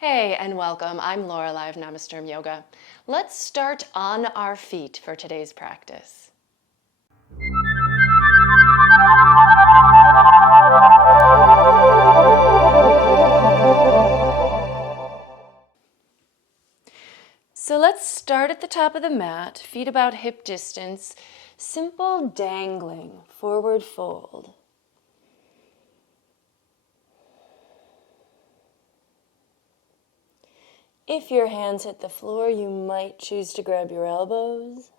Hey, and welcome. I'm Lorelei of Namasturm Yoga. Let's start on our feet for today's practice. So let's start at the top of the mat, feet about hip distance, simple dangling, forward fold. If your hands hit the floor, you might choose to grab your elbows.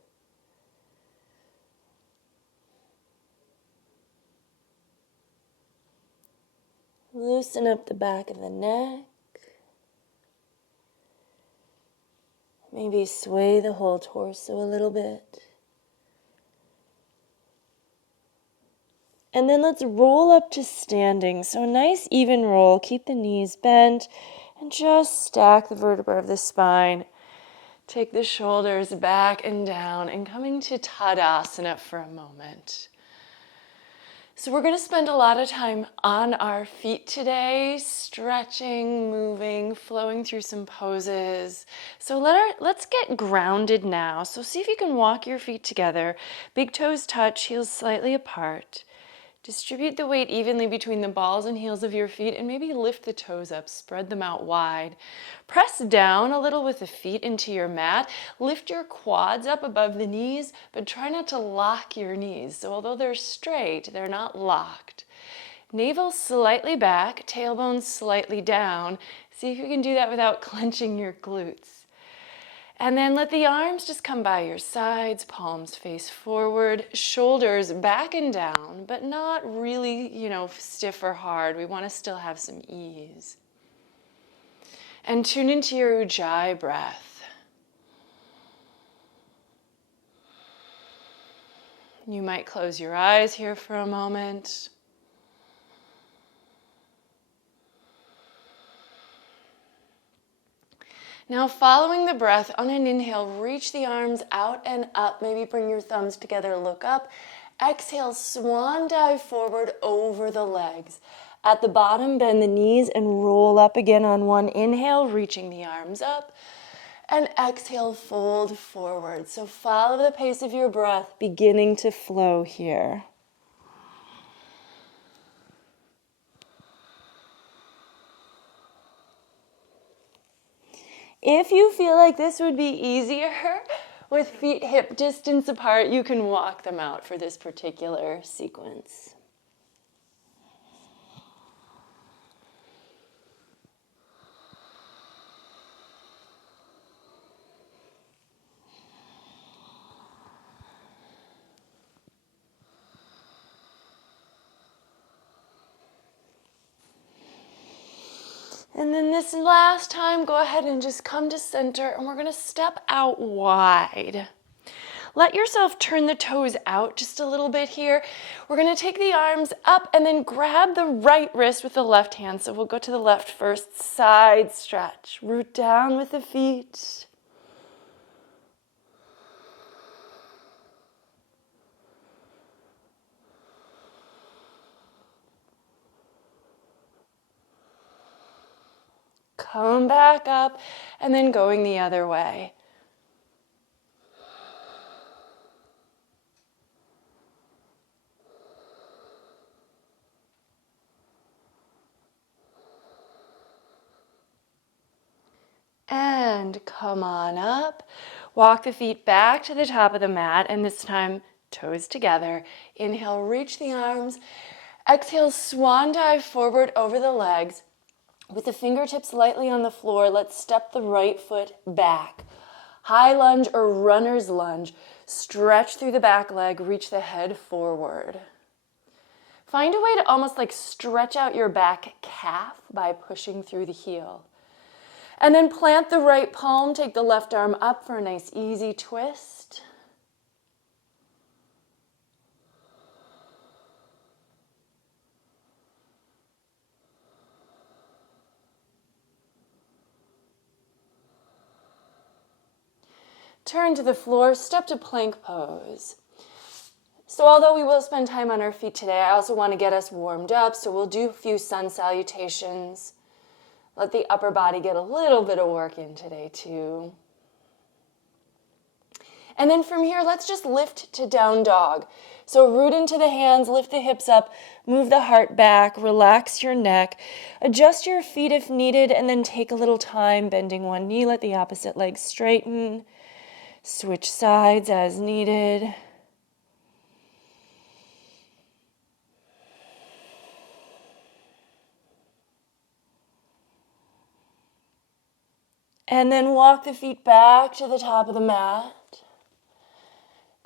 Loosen up the back of the neck. Maybe sway the whole torso a little bit. And then let's roll up to standing. So a nice even roll. Keep the knees bent and just stack the vertebrae of the spine. Take the shoulders back and down and coming to Tadasana for a moment. So we're going to spend a lot of time on our feet today, stretching, moving, flowing through some poses. So let's get grounded now. So see if you can walk your feet together. Big toes touch, heels slightly apart. Distribute the weight evenly between the balls and heels of your feet and maybe lift the toes up, spread them out wide. Press down a little with the feet into your mat. Lift your quads up above the knees, but try not to lock your knees. So although they're straight, they're not locked. Navel slightly back, tailbone slightly down. See if you can do that without clenching your glutes. And then let the arms just come by your sides, palms face forward, shoulders back and down, but not really, stiff or hard. We want to still have some ease. And tune into your Ujjayi breath. You might close your eyes here for a moment. Now following the breath, on an inhale, reach the arms out and up. Maybe bring your thumbs together, look up. Exhale, swan dive forward over the legs. At the bottom, bend the knees and roll up again on one inhale, reaching the arms up. And exhale, fold forward. So follow the pace of your breath, beginning to flow here. If you feel like this would be easier with feet hip distance apart, you can walk them out for this particular sequence. And then this last time, go ahead and just come to center, and we're going to step out wide. Let yourself turn the toes out just a little bit here. We're going to take the arms up and then grab the right wrist with the left hand. So we'll go to the left first, side stretch. Root down with the feet. Come back up, and then going the other way. And come on up. Walk the feet back to the top of the mat, and this time, toes together. Inhale, reach the arms. Exhale, swan dive forward over the legs. With the fingertips lightly on the floor, let's step the right foot back. High lunge or runner's lunge. Stretch through the back leg, reach the head forward. Find a way to almost like stretch out your back calf by pushing through the heel. And then plant the right palm, take the left arm up for a nice easy twist. Turn to the floor, step to plank pose. So although we will spend time on our feet today, I also want to get us warmed up. So we'll do a few sun salutations. Let the upper body get a little bit of work in today too. And then from here, let's just lift to down dog. So root into the hands, lift the hips up, move the heart back, relax your neck, adjust your feet if needed, and then take a little time bending one knee, let the opposite leg straighten, switch sides as needed. And then walk the feet back to the top of the mat.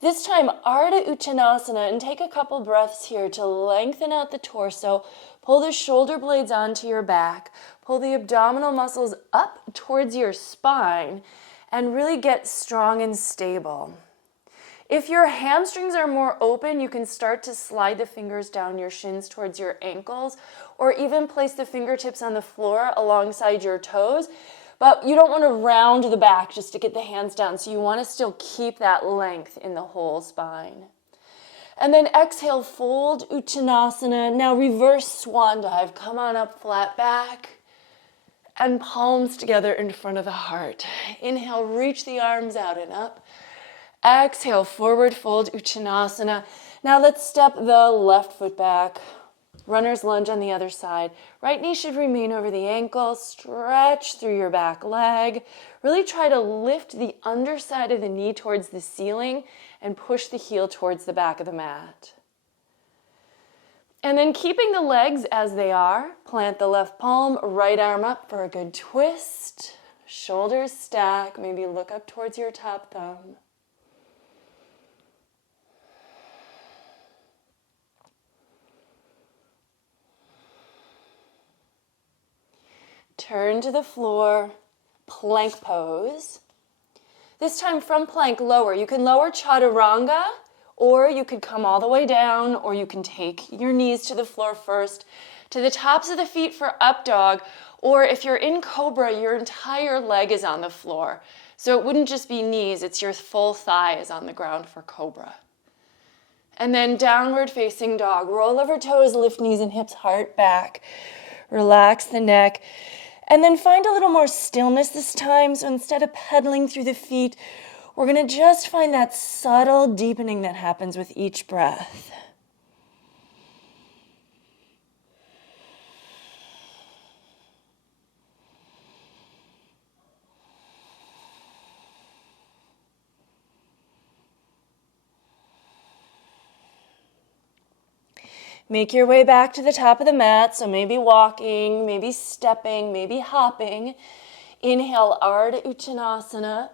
This time, Ardha Uttanasana, and take a couple breaths here to lengthen out the torso. Pull the shoulder blades onto your back. Pull the abdominal muscles up towards your spine and really get strong and stable. If your hamstrings are more open, you can start to slide the fingers down your shins towards your ankles, or even place the fingertips on the floor alongside your toes. But you don't want to round the back just to get the hands down, so you want to still keep that length in the whole spine. And then exhale, fold Uttanasana. Now reverse swan dive. Come on up, flat back, and palms together in front of the heart. Inhale, reach the arms out and up. Exhale, forward fold Uttanasana. Now let's step the left foot back. Runner's lunge on the other side. Right knee should remain over the ankle. Stretch through your back leg. Really try to lift the underside of the knee towards the ceiling and push the heel towards the back of the mat. And then keeping the legs as they are, plant the left palm, right arm up for a good twist. Shoulders stack, maybe look up towards your top thumb. Turn to the floor, plank pose. This time from plank, lower. You can lower chaturanga, or you could come all the way down, or you can take your knees to the floor first, to the tops of the feet for up dog, or if you're in cobra, your entire leg is on the floor. So it wouldn't just be knees, it's your full thigh is on the ground for cobra. And then downward facing dog. Roll over toes, lift knees and hips, heart back. Relax the neck. And then find a little more stillness this time. So instead of pedaling through the feet, we're going to just find that subtle deepening that happens with each breath. Make your way back to the top of the mat, so maybe walking, maybe stepping, maybe hopping. Inhale, Ardha Uttanasana.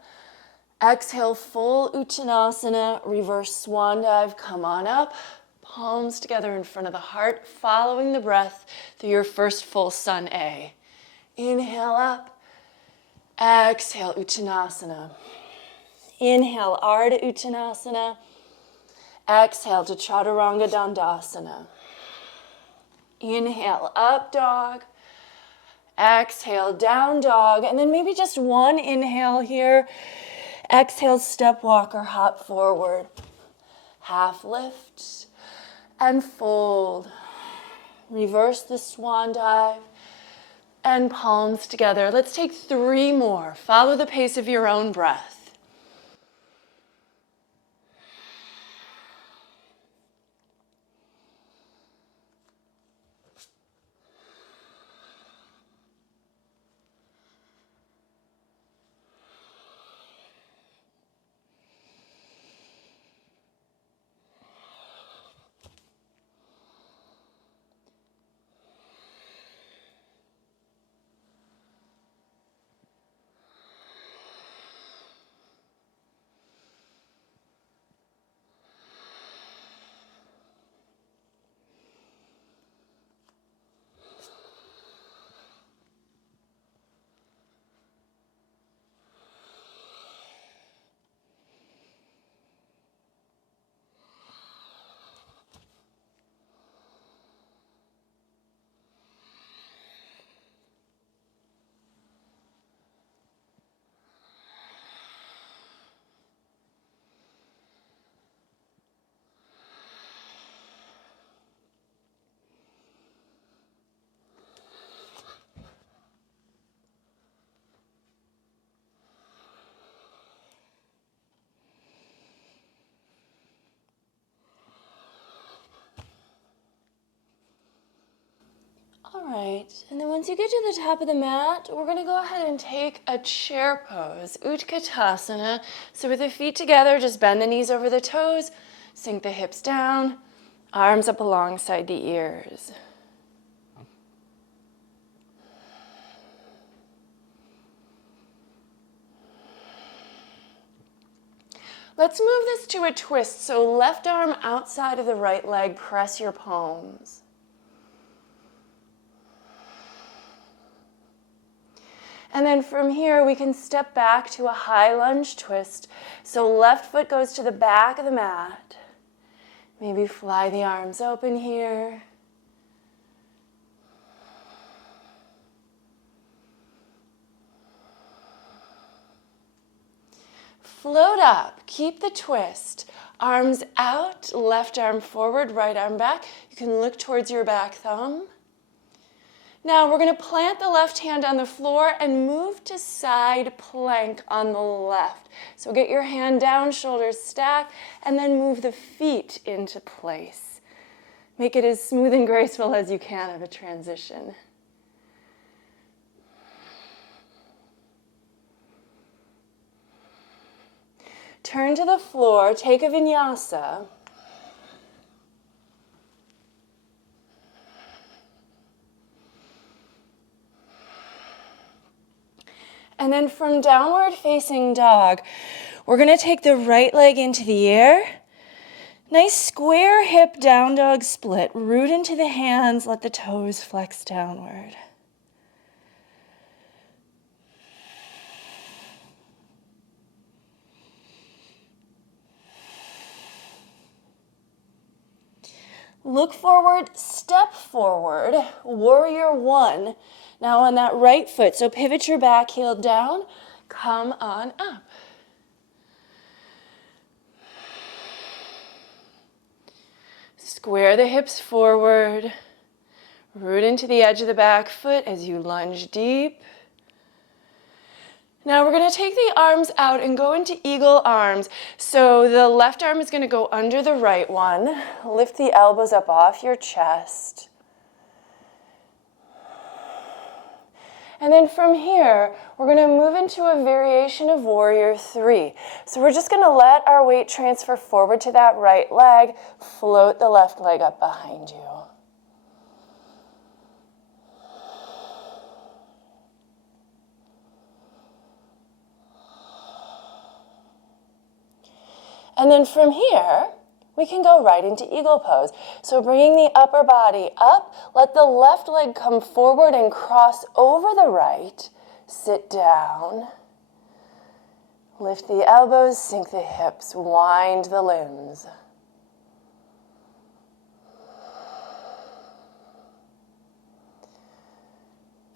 Exhale, full Uttanasana. Reverse swan dive, come on up. Palms together in front of the heart, following the breath through your first full sun A. Inhale up. Exhale, Uttanasana. Inhale, Ardha Uttanasana. Exhale to Chaturanga Dandasana. Inhale, up dog. Exhale, down dog. And then maybe just one inhale here. Exhale, step walk or hop forward. Half lift and fold. Reverse the swan dive and palms together. Let's take 3 more. Follow the pace of your own breath. right, and then once you get to the top of the mat, we're going to go ahead and take a chair pose, Utkatasana. So with the feet together, just bend the knees over the toes, sink the hips down, arms up alongside the ears. Let's move this to a twist. So left arm outside of the right leg, press your palms. And then from here, we can step back to a high lunge twist. So left foot goes to the back of the mat. Maybe fly the arms open here. Float up, keep the twist. Arms out, left arm forward, right arm back. You can look towards your back thumb. Now we're going to plant the left hand on the floor and move to side plank on the left. So get your hand down, shoulders stacked, and then move the feet into place. Make it as smooth and graceful as you can of a transition. Turn to the floor, take a vinyasa. And then from downward facing dog, we're going to take the right leg into the air. Nice square hip down dog split. Root into the hands, let the toes flex downward. Look forward, step forward, warrior one. Now on that right foot, so pivot your back heel down, come on up. Square the hips forward, root into the edge of the back foot as you lunge deep. Now we're going to take the arms out and go into eagle arms. So the left arm is going to go under the right one. Lift the elbows up off your chest. And then from here, we're going to move into a variation of warrior three. So we're just going to let our weight transfer forward to that right leg. Float the left leg up behind you. And then from here, we can go right into eagle pose. So bringing the upper body up, let the left leg come forward and cross over the right. Sit down. Lift the elbows, sink the hips, wind the limbs.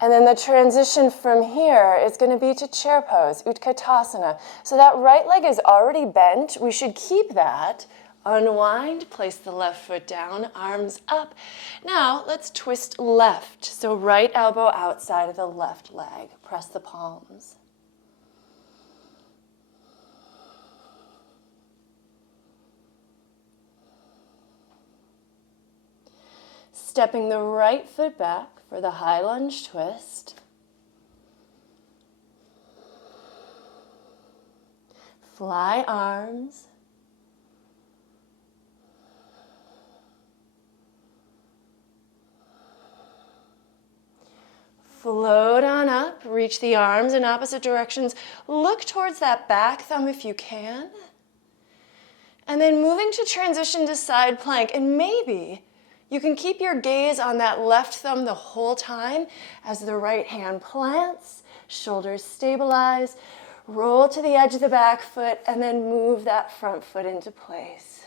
And then the transition from here is going to be to chair pose, Utkatasana. So that right leg is already bent. We should keep that. Unwind, place the left foot down, arms up. Now let's twist left. So right elbow outside of the left leg. Press the palms. Stepping the right foot back for the high lunge twist. Fly arms. Float on up, reach the arms in opposite directions. Look towards that back thumb if you can. And then moving to transition to side plank. And maybe you can keep your gaze on that left thumb the whole time as the right hand plants, shoulders stabilize, roll to the edge of the back foot, and then move that front foot into place.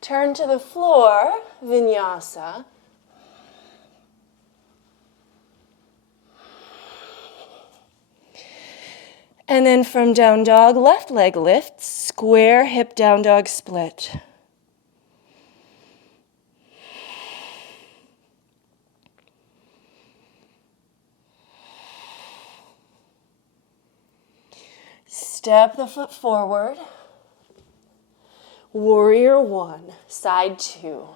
Turn to the floor, vinyasa. And then from down dog, left leg lifts, square hip down dog split. Step the foot forward. Warrior one, side two.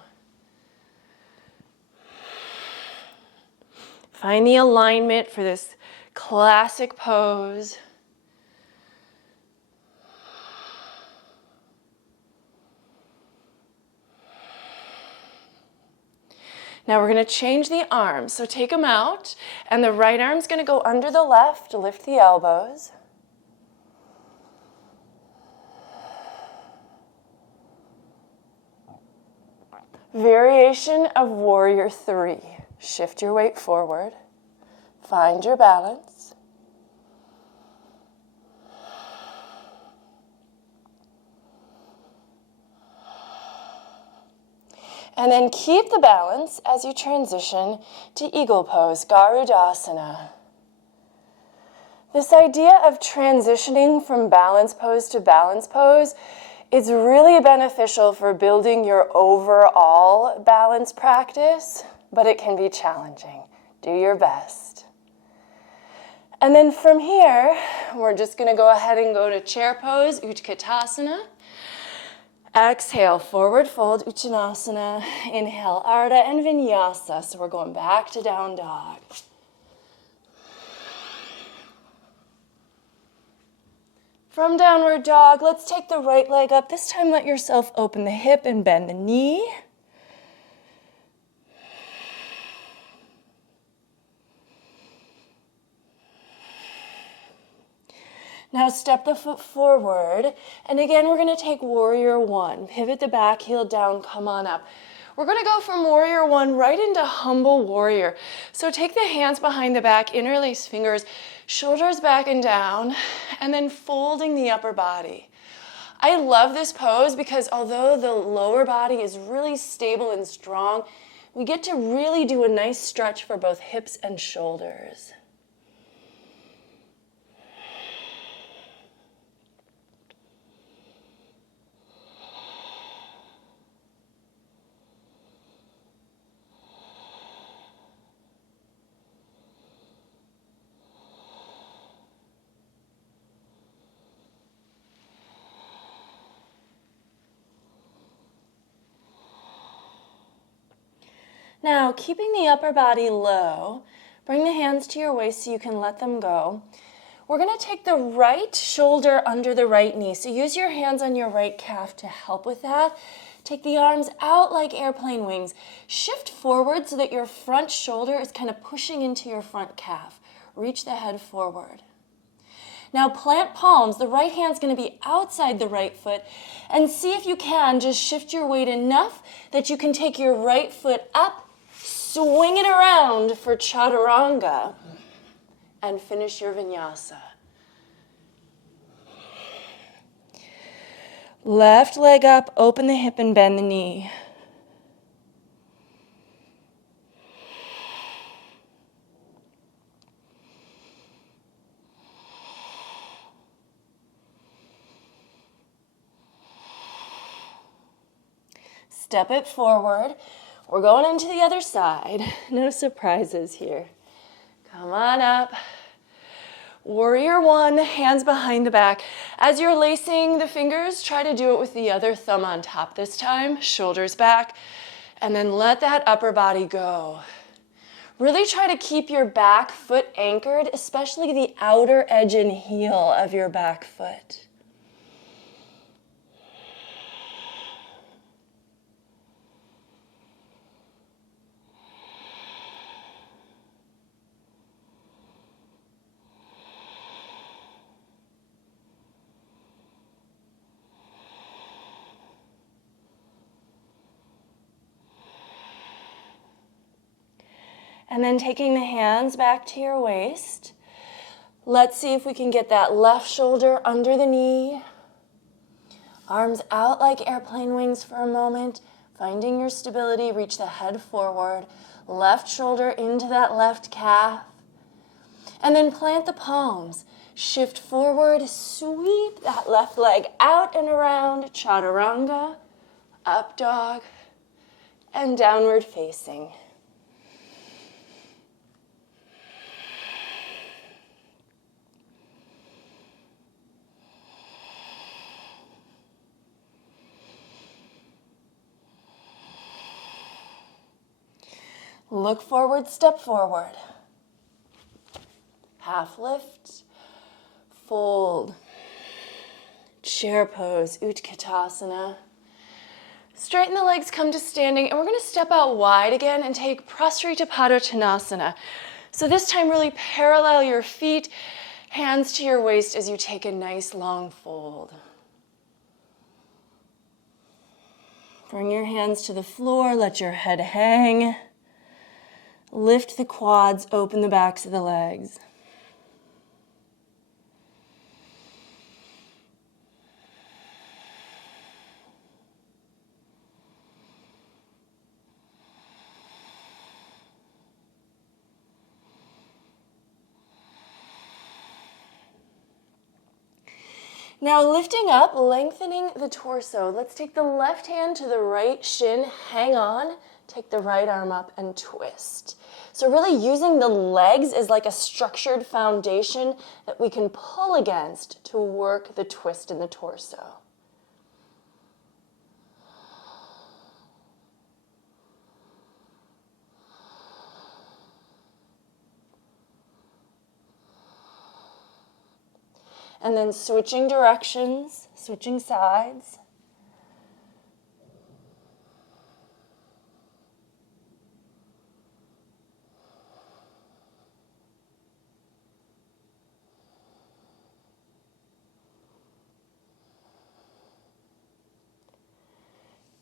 Find the alignment for this classic pose. Now we're going to change the arms. So take them out, and the right arm's going to go under the left. Lift the elbows. Variation of warrior three. Shift your weight forward. Find your balance. And then keep the balance as you transition to eagle pose, Garudasana. This idea of transitioning from balance pose to balance pose is really beneficial for building your overall balance practice, but it can be challenging. Do your best. And then from here, we're just going to go ahead and go to chair pose, Utkatasana. Exhale, forward fold, Utanasana. Inhale, Ardha and Vinyasa. So we're going back to down dog. From downward dog, let's take the right leg up. This time let yourself open the hip and bend the knee. Now step the foot forward, and again we're going to take warrior one. Pivot the back heel down, come on up. We're going to go from warrior one right into humble warrior. So take the hands behind the back, interlace fingers, shoulders back and down, and then folding the upper body. I love this pose because although the lower body is really stable and strong, we get to really do a nice stretch for both hips and shoulders. Now, keeping the upper body low, bring the hands to your waist so you can let them go. We're going to take the right shoulder under the right knee. So use your hands on your right calf to help with that. Take the arms out like airplane wings. Shift forward so that your front shoulder is kind of pushing into your front calf. Reach the head forward. Now plant palms. The right hand's going to be outside the right foot. And see if you can just shift your weight enough that you can take your right foot up, swing it around for chaturanga, and finish your vinyasa. Left leg up, open the hip and bend the knee. Step it forward. We're going into the other side. No surprises here. Come on up. Warrior one, hands behind the back. As you're lacing the fingers, try to do it with the other thumb on top this time. Shoulders back. And then let that upper body go. Really try to keep your back foot anchored, especially the outer edge and heel of your back foot. And then taking the hands back to your waist. Let's see if we can get that left shoulder under the knee. Arms out like airplane wings for a moment. Finding your stability, reach the head forward. Left shoulder into that left calf. And then plant the palms. Shift forward, sweep that left leg out and around. Chaturanga, up dog, and downward facing. Look forward, step forward. Half lift, fold. Chair pose, Utkatasana. Straighten the legs, come to standing, and we're going to step out wide again and take Prasarita Padottanasana. So this time really parallel your feet, hands to your waist as you take a nice long fold. Bring your hands to the floor, let your head hang. Lift the quads, open the backs of the legs. Now lifting up, lengthening the torso. Let's take the left hand to the right shin, hang on, take the right arm up and twist. So really using the legs as like a structured foundation that we can pull against to work the twist in the torso. And then switching directions, switching sides.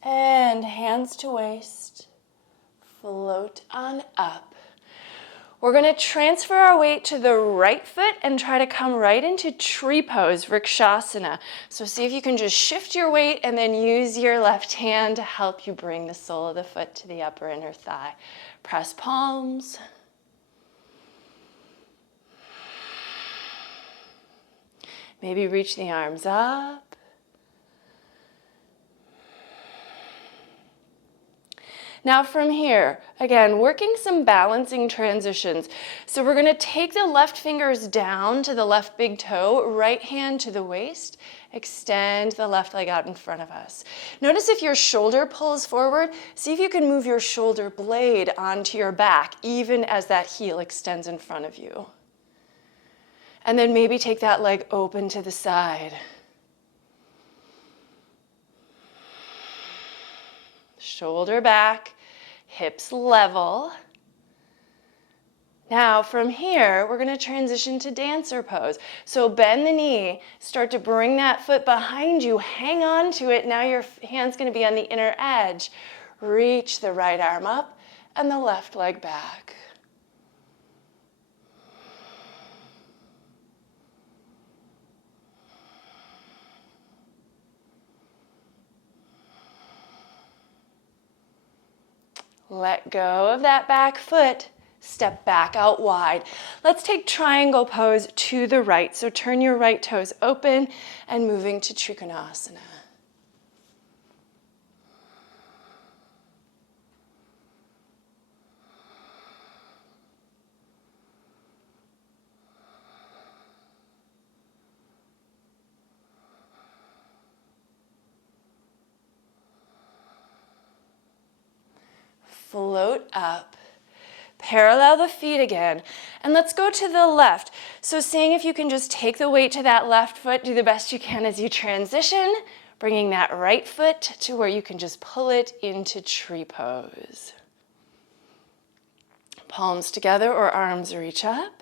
And hands to waist, float on up. We're going to transfer our weight to the right foot and try to come right into tree pose, Vrikshasana. So see if you can just shift your weight and then use your left hand to help you bring the sole of the foot to the upper inner thigh. Press palms. Maybe reach the arms up. Now from here, again, working some balancing transitions. So we're going to take the left fingers down to the left big toe, right hand to the waist, extend the left leg out in front of us. Notice if your shoulder pulls forward, see if you can move your shoulder blade onto your back, even as that heel extends in front of you. And then maybe take that leg open to the side. Shoulder back, hips level. Now from here, we're going to transition to dancer pose. So bend the knee, start to bring that foot behind you, hang on to it. Now your hand's going to be on the inner edge. Reach the right arm up and the left leg back. Let go of that back foot. Step back out wide. Let's take triangle pose to the right. So turn your right toes open and moving to Trikonasana. Float up, parallel the feet again, and let's go to the left. So seeing if you can just take the weight to that left foot, do the best you can as you transition, bringing that right foot to where you can just pull it into tree pose. Palms together or arms reach up.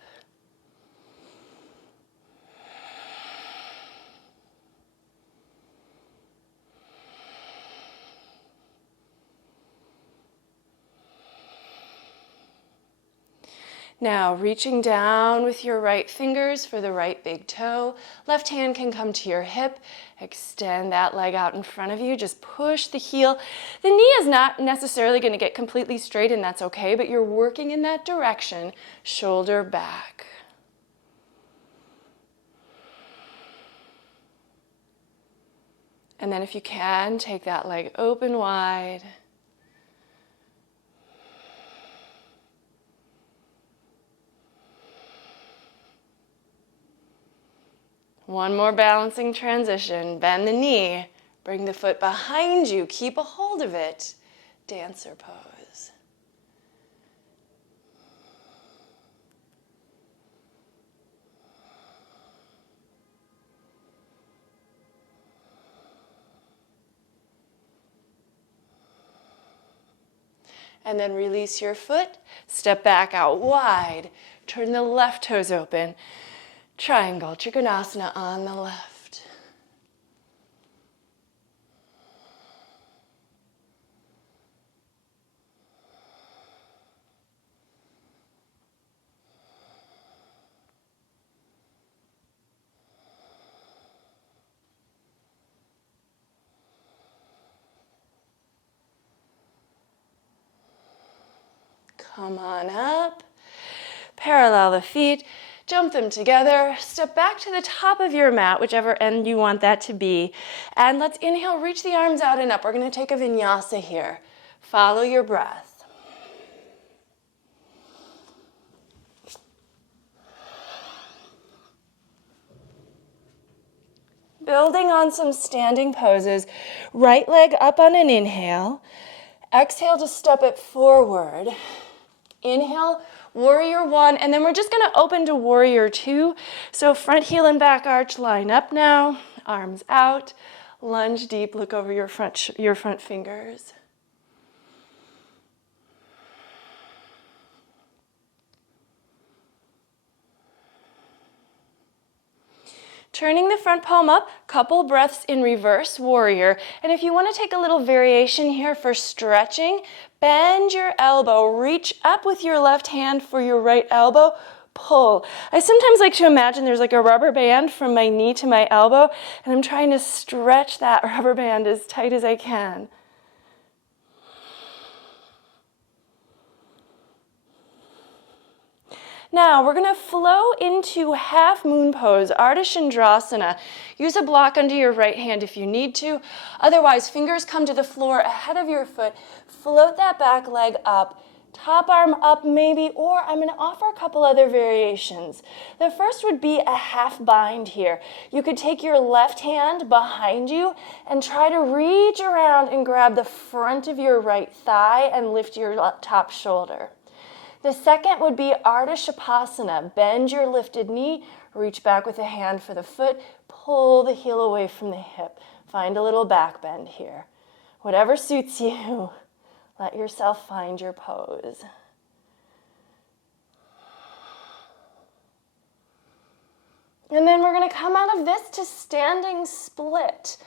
Now, reaching down with your right fingers for the right big toe. Left hand can come to your hip. Extend that leg out in front of you. Just push the heel. The knee is not necessarily going to get completely straight, and that's okay, but you're working in that direction. Shoulder back. And then if you can, take that leg open wide. One more balancing transition. Bend the knee, bring the foot behind you, keep a hold of it. Dancer pose. And then release your foot, step back out wide, turn the left toes open, triangle, Trikonasana on the left. Come on up, parallel the feet, jump them together, step back to the top of your mat, whichever end you want that to be, and let's inhale, reach the arms out and up. We're going to take a vinyasa here. Follow your breath. Building on some standing poses, right leg up on an inhale, exhale to step it forward. Inhale, warrior one, and then we're just going to open to warrior two. So front heel and back arch line up now, arms out, lunge deep, look over your front fingers. Turning the front palm up, couple breaths in reverse warrior. And if you want to take a little variation here for stretching, bend your elbow, reach up with your left hand for your right elbow, pull. I sometimes like to imagine there's like a rubber band from my knee to my elbow, and I'm trying to stretch that rubber band as tight as I can. Now, we're going to flow into half moon pose, Ardha Chandrasana. Use a block under your right hand if you need to. Otherwise, fingers come to the floor ahead of your foot. Float that back leg up, top arm up maybe, or I'm going to offer a couple other variations. The first would be a half bind here. You could take your left hand behind you and try to reach around and grab the front of your right thigh and lift your top shoulder. The second would be Ardha Shavasana. Bend your lifted knee, reach back with a hand for the foot, pull the heel away from the hip. Find a little back bend here. Whatever suits you, let yourself find your pose. And then we're going to come out of this to standing split.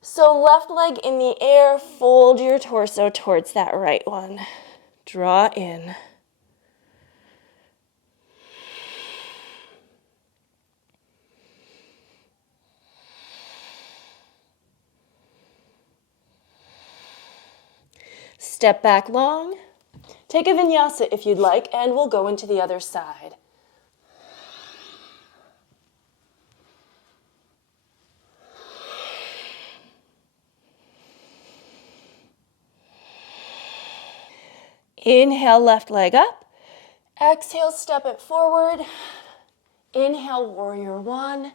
So left leg in the air, fold your torso towards that right one. Draw in. Step back long, take a vinyasa if you'd like, and we'll go into the other side. Inhale, left leg up. Exhale, step it forward. Inhale, warrior one.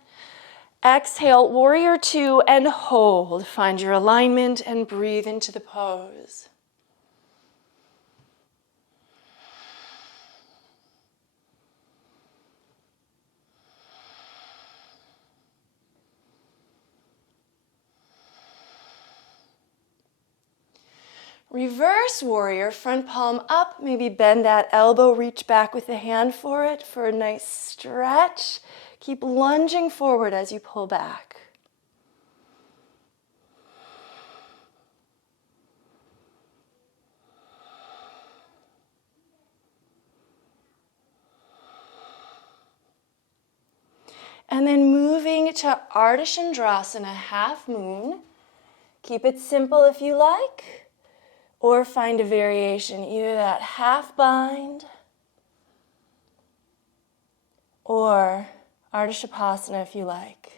Exhale, warrior two, and hold. Find your alignment and breathe into the pose. Reverse warrior, front palm up, maybe bend that elbow, reach back with the hand for it for a nice stretch. Keep lunging forward as you pull back. And then moving to Ardha Chandrasana, half moon. Keep it simple if you like. Or find a variation, either that half bind or Ardha Shavasana if you like.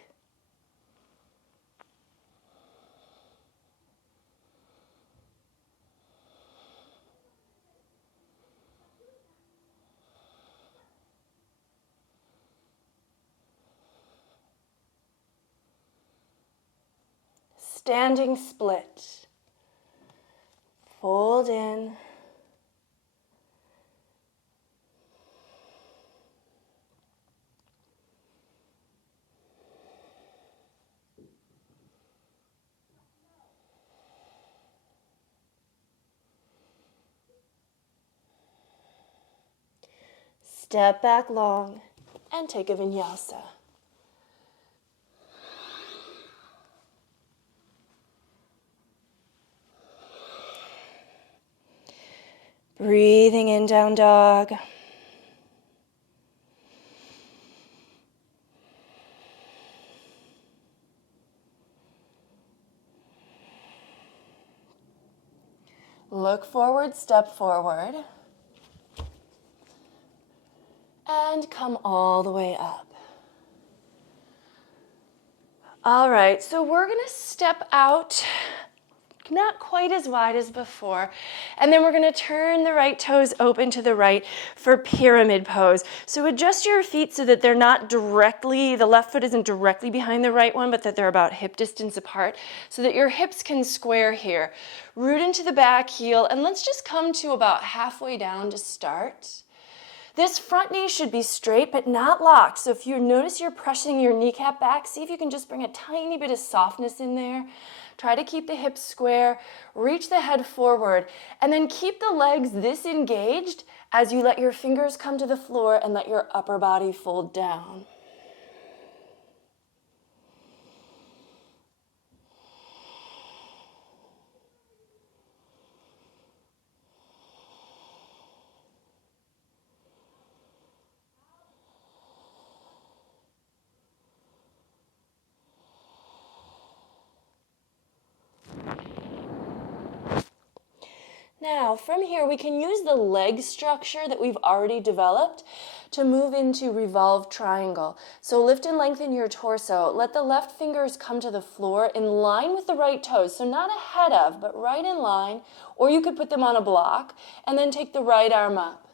Standing split. Fold in. step back long, and take a vinyasa. Breathing in, down dog. Look forward, step forward. And come all the way up. All right, so we're gonna step out, not quite as wide as before, and then we're gonna turn the right toes open to the right for pyramid pose. So adjust your feet so that they're not directly, the left foot isn't directly behind the right one, but that they're about hip distance apart, so that your hips can square here. Root into the back heel, and let's just come to about halfway down to start. This front knee should be straight but not locked. So if you notice you're pressing your kneecap back, see if you can just bring a tiny bit of softness in there. Try to keep the hips square, reach the head forward, and then keep the legs this engaged as you let your fingers come to the floor and let your upper body fold down. Now, from here, we can use the leg structure that we've already developed to move into Revolve Triangle. So lift and lengthen your torso. Let the left fingers come to the floor in line with the right toes. So not ahead of, but right in line. Or you could put them on a block. And then take the right arm up.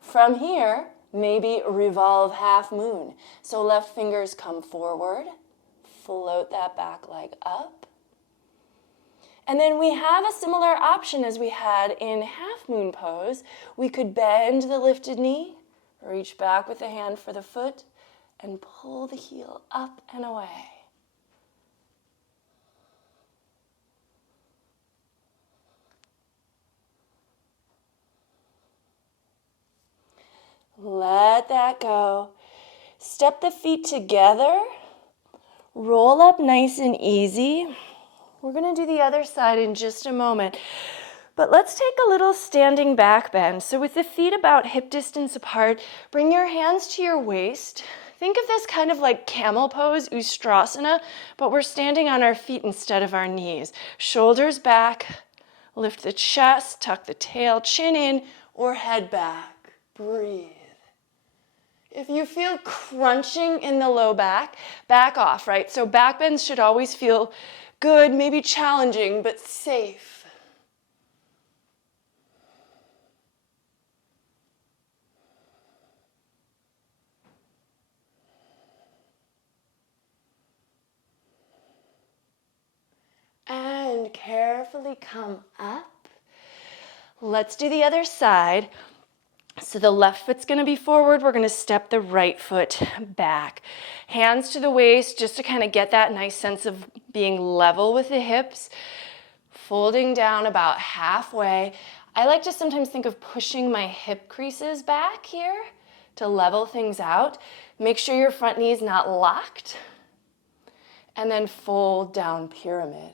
From here, maybe revolve half moon. So left fingers come forward, float that back leg up. And then we have a similar option as we had in half moon pose. We could bend the lifted knee, reach back with the hand for the foot, and pull the heel up and away. Let that go. Step the feet together. Roll up nice and easy. We're going to do the other side in just a moment. But let's take a little standing back bend. So with the feet about hip distance apart, bring your hands to your waist. Think of this kind of like camel pose, Utanasana, but we're standing on our feet instead of our knees. Shoulders back, lift the chest, tuck the tail, chin in, or head back. Breathe. If you feel crunching in the low back, back off, right? So back bends should always feel good, maybe challenging, but safe. And carefully come up. Let's do the other side. So the left foot's going to be forward. We're going to step the right foot back. Hands to the waist just to kind of get that nice sense of being level with the hips. Folding down about halfway. I like to sometimes think of pushing my hip creases back here to level things out. Make sure your front knee is not locked. And then fold down pyramid.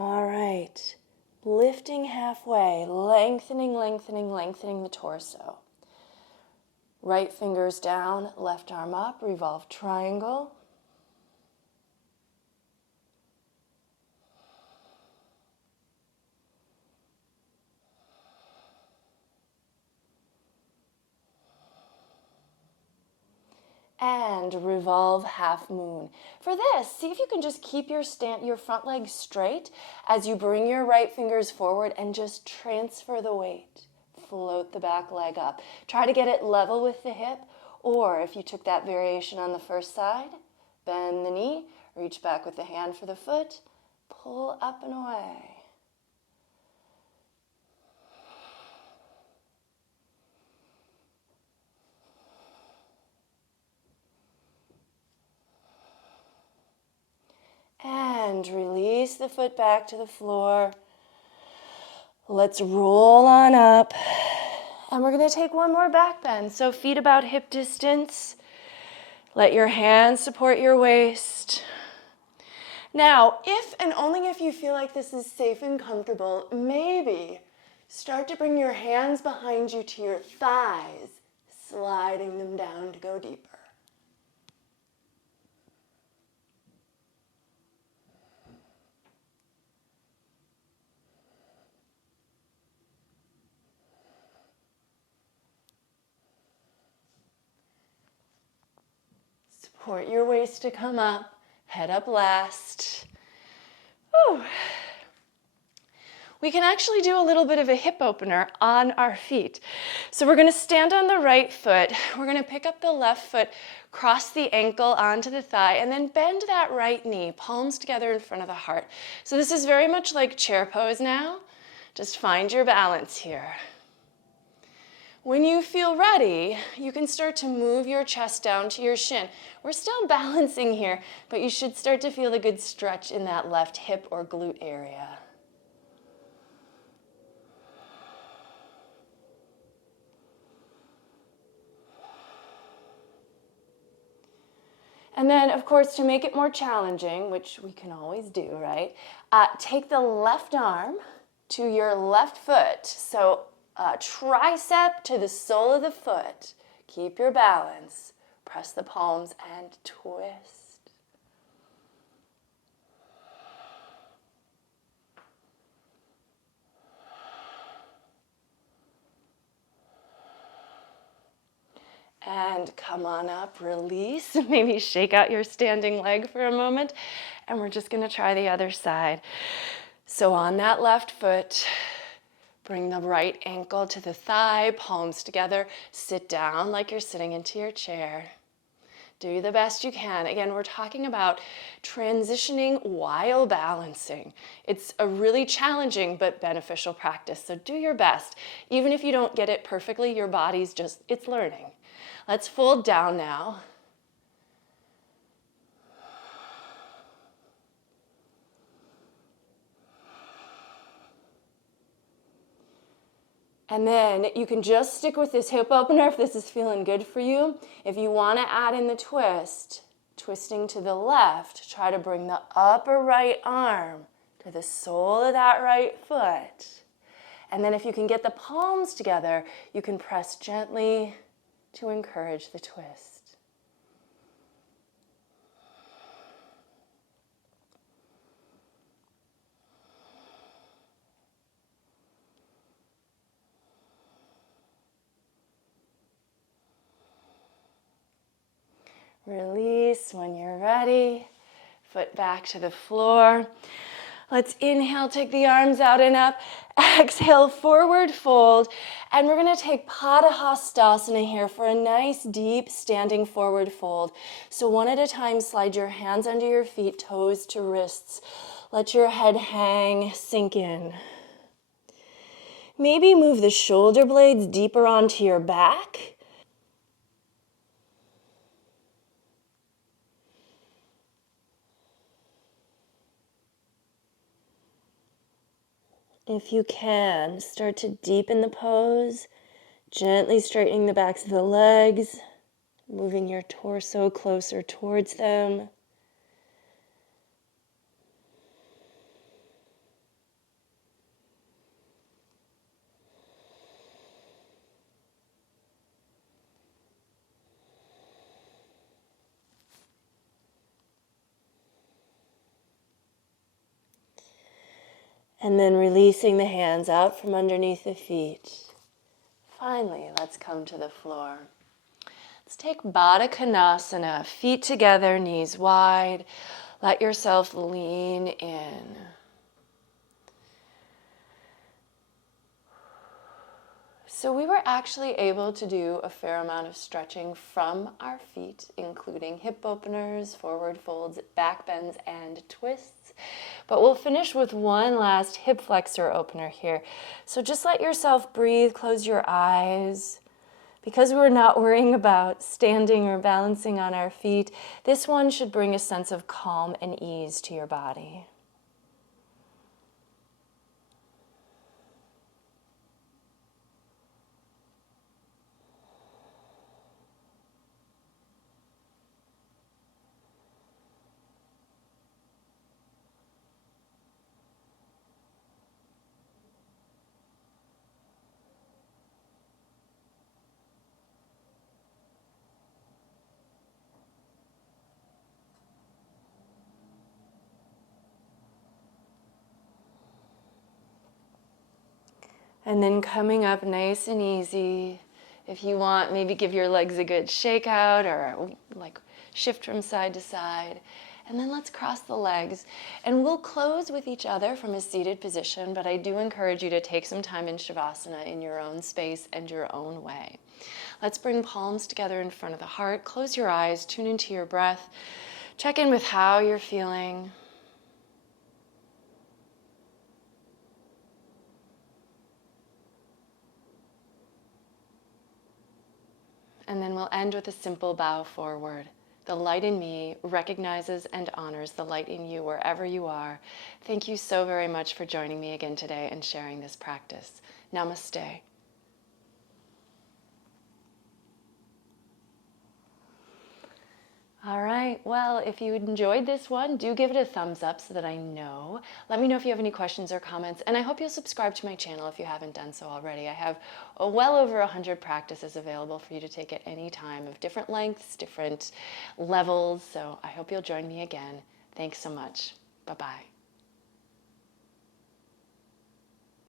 All right, lifting halfway, lengthening, lengthening, lengthening the torso. Right fingers down, left arm up, revolve triangle. And revolve half moon. For this, see if you can just keep your front leg straight as you bring your right fingers forward and just transfer the weight. Float the back leg up. Try to get it level with the hip, or if you took that variation on the first side, bend the knee, reach back with the hand for the foot, pull up and away. And release the foot back to the floor. Let's roll on up. And we're going to take one more back bend. So feet about hip distance. Let your hands support your waist. Now, if and only if you feel like this is safe and comfortable, maybe start to bring your hands behind you to your thighs, sliding them down to go deeper. Support your waist to come up, head up last. Whew. We can actually do a little bit of a hip opener on our feet. So we're going to stand on the right foot. We're going to pick up the left foot, cross the ankle onto the thigh, and then bend that right knee, palms together in front of the heart. So this is very much like chair pose now. Just find your balance here. When you feel ready, you can start to move your chest down to your shin. We're still balancing here, but you should start to feel a good stretch in that left hip or glute area. And then, of course, to make it more challenging, which we can always do, right? Take the left arm to your left foot. So tricep to the sole of the foot. Keep your balance. Press the palms and twist. And come on up, release. Maybe shake out your standing leg for a moment. And we're just going to try the other side. So on that left foot, bring the right ankle to the thigh, palms together. Sit down like you're sitting into your chair. Do the best you can. Again, we're talking about transitioning while balancing. It's a really challenging but beneficial practice, so do your best. Even if you don't get it perfectly, your body's it's learning. Let's fold down now. And then you can just stick with this hip opener if this is feeling good for you. If you want to add in the twist, twisting to the left, try to bring the upper right arm to the sole of that right foot. And then if you can get the palms together, you can press gently to encourage the twist. Release when you're ready. Foot back to the floor. Let's inhale, take the arms out and up. Exhale, forward fold. And we're going to take Baddha Hastasana here for a nice, deep, standing forward fold. So one at a time, slide your hands under your feet, toes to wrists. Let your head hang, sink in. Maybe move the shoulder blades deeper onto your back. If you can, start to deepen the pose, gently straightening the backs of the legs, moving your torso closer towards them. And then releasing the hands out from underneath the feet. Finally, let's come to the floor. Let's take Baddha Kanasana, feet together, knees wide. Let yourself lean in. So we were actually able to do a fair amount of stretching from our feet, including hip openers, forward folds, back bends, and twists. But we'll finish with one last hip flexor opener here. So just let yourself breathe, close your eyes. Because we're not worrying about standing or balancing on our feet, this one should bring a sense of calm and ease to your body. And then coming up nice and easy. If you want, maybe give your legs a good shake out or like shift from side to side. And then let's cross the legs. And we'll close with each other from a seated position, but I do encourage you to take some time in Shavasana in your own space and your own way. Let's bring palms together in front of the heart. Close your eyes, tune into your breath. Check in with how you're feeling. And then we'll end with a simple bow forward. The light in me recognizes and honors the light in you wherever you are. Thank you so very much for joining me again today and sharing this practice. Namaste. All right, well, if you enjoyed this one, do give it a thumbs up so that I know. Let me know if you have any questions or comments, and I hope you'll subscribe to my channel if you haven't done so already. I have well over 100 practices available for you to take at any time of different lengths, different levels, so I hope you'll join me again. Thanks so much. Bye-bye.